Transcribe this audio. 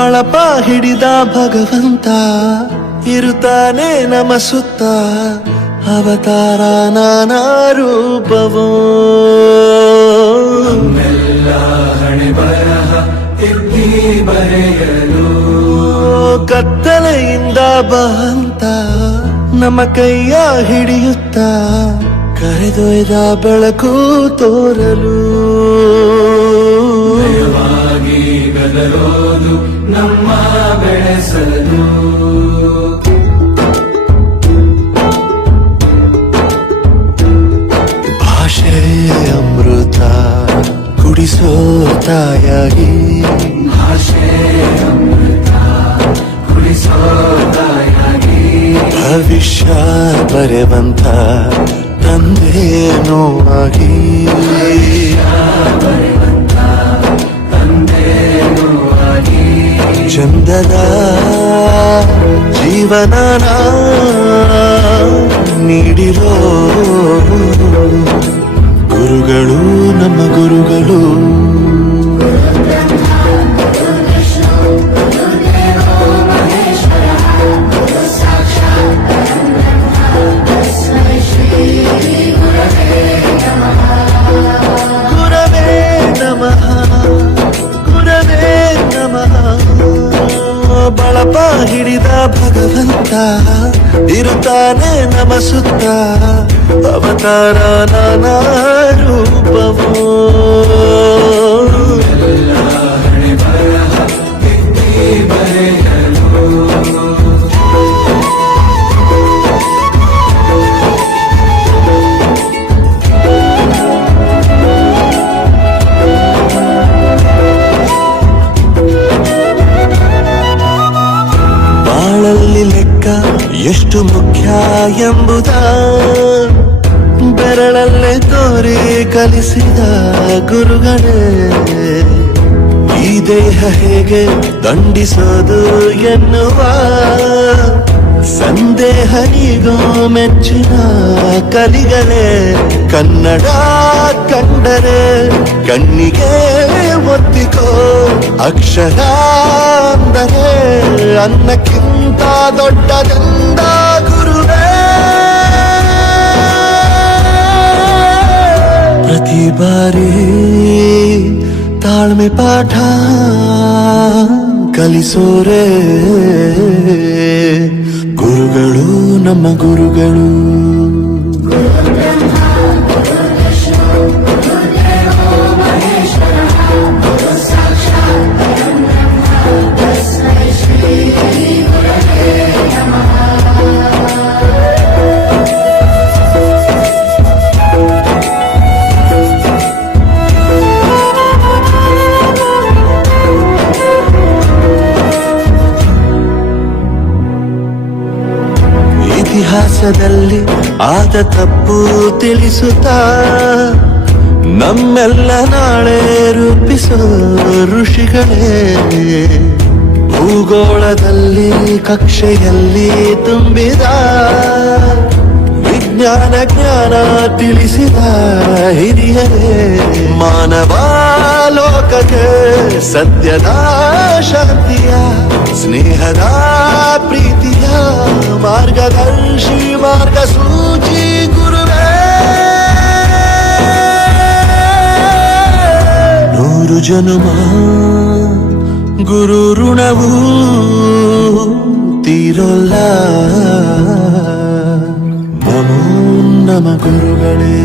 ಬಳಪ ಹಿಡಿದ ಭಗವಂತ ಇರುತ್ತಾನೆ ನಮ ಸುತ್ತ ಅವತಾರ ನಾನಾ ರೂಪವೋ ಹಣೆ ಬರಹ ತಿದ್ದಿ ಬರೆಯಲು ಕತ್ತಲೆಯಿಂದ ಬಂತ ನಮ್ಮ ಕೈಯ ಹಿಡಿಯುತ್ತ ಕರೆದೊಯ್ದ ಬೆಳಕು ತೋರಲು ಭಯವಾಗಿ ಗದರೋದು ನಮ್ಮ ಬೆಳೆಸಲು ಭಾಷೆ ಅಮೃತ ಕುಡಿಸೋ ತಾಯಾಗಿ ಭಾಷೆ ಅಮೃತ ಕುಡಿಸೋ ತಾಯಾಗಿ ಭವಿಷ್ಯ ಬರೆವಂತ ತಂದೇನೋ ಆಗಿ ಚಂದದ ಜೀವನ ನೀಡಿರೋ ಗುರುಗಳು ನಮ್ಮ ಗುರುಗಳು ಗುರವೇ ನಮಃ ಗುರವೇ ನಮಃ ಬಳಪ ಹಿಡಿದ ಭಗವಂತ ಇರುತ್ತಾನೆ ನಮ ಸುತ್ತ ಅವತಾರ ನಾನಾ ರೂಪವೋ ಹಣೆ ಬರಹ ತಿದ್ದಿ ಬರೆಯಲು ಬಾಳಲ್ಲಿ ಲೆಕ್ಕ ಎಷ್ಟು ಮುಖ್ಯ ಎಂಬುದ ಬೆರಳಲ್ಲೇ ತೋರಿ ಕಲಿಸಿದ ಗುರುಗಳೇ ಈ ದೇಹ ಹೇಗೆ ದಂಡಿಸೋದು ಎನ್ನುವ ಸಂದೇಹ ನೀಗೋ ಮೆಚ್ಚಿನ ಕಲಿಗಳೇ ಕನ್ನಡ ಕಂಡರೆ ಕಣ್ಣಿಗೆ ಒತ್ತಿಕೋ ಅಕ್ಷರ ಅಂದರೆ ಅನ್ನಕ್ಕಿಂತ ದೊಡ್ಡದೆಂದ ಗುರುವೇ ಪ್ರತಿ ಬಾರಿ ತಾಳ್ಮೆ ಪಾಠ ಕಲಿಸೋರೆ ಗುರುಗಳು ನಮ್ಮ ಗುರುಗಳು ಇತಿಹಾಸದಲ್ಲಿ ಆದ ತಪ್ಪು ತಿಳಿಸುತ್ತಾ ನಮ್ಮೆಲ್ಲ ನಾಳೆ ರೂಪಿಸೋ ಋಷಿಗಳೇ ಭೂಗೋಳದಲ್ಲಿ ಕಕ್ಷೆಯಲ್ಲಿ ತುಂಬಿದ ವಿಜ್ಞಾನ ಜ್ಞಾನ ತಿಳಿಸಿದ ಹಿರಿಯರೇ ಮಾನವ ಲೋಕಕ್ಕೆ ಸತ್ಯದ ಶಾಂತಿಯ ಸ್ನೇಹದ ಪ್ರೀತಿಯ ಮಾರ್ಗದರ್ಶಿ ಮಾರ್ಗಸೂಚಿ ಗುರುವೇ ನೂರು ಜನುಮ ಗುರು ಋಣವು ತೀರೋಲ್ಲ ನಮೋ ನಮ ಗುರುಗಳೇ.